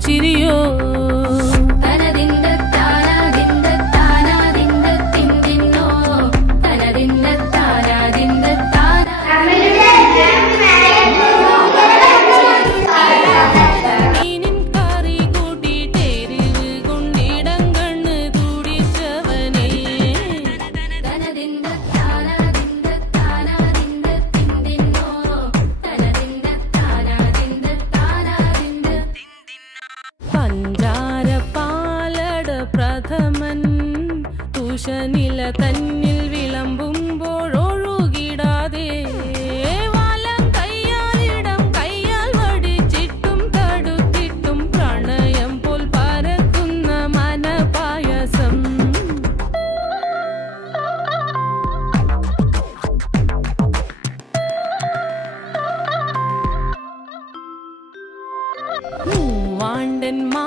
çiriyor. നില തന്നിൽ വിളമ്പുമ്പോൾ ഒഴുകിടാതെ വാലം കയ്യാൽ ഇടം കയ്യാൽ വടിച്ചിട്ടും തടുത്തിട്ടും പ്രണയം പോൽ പരക്കുന്ന മാ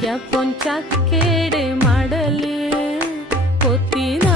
ಕ್ಯಾಪೊನ್ ಚಾಕೇಡೆ ಮಾಡಲಿ? ಕೊತ್ತಿನ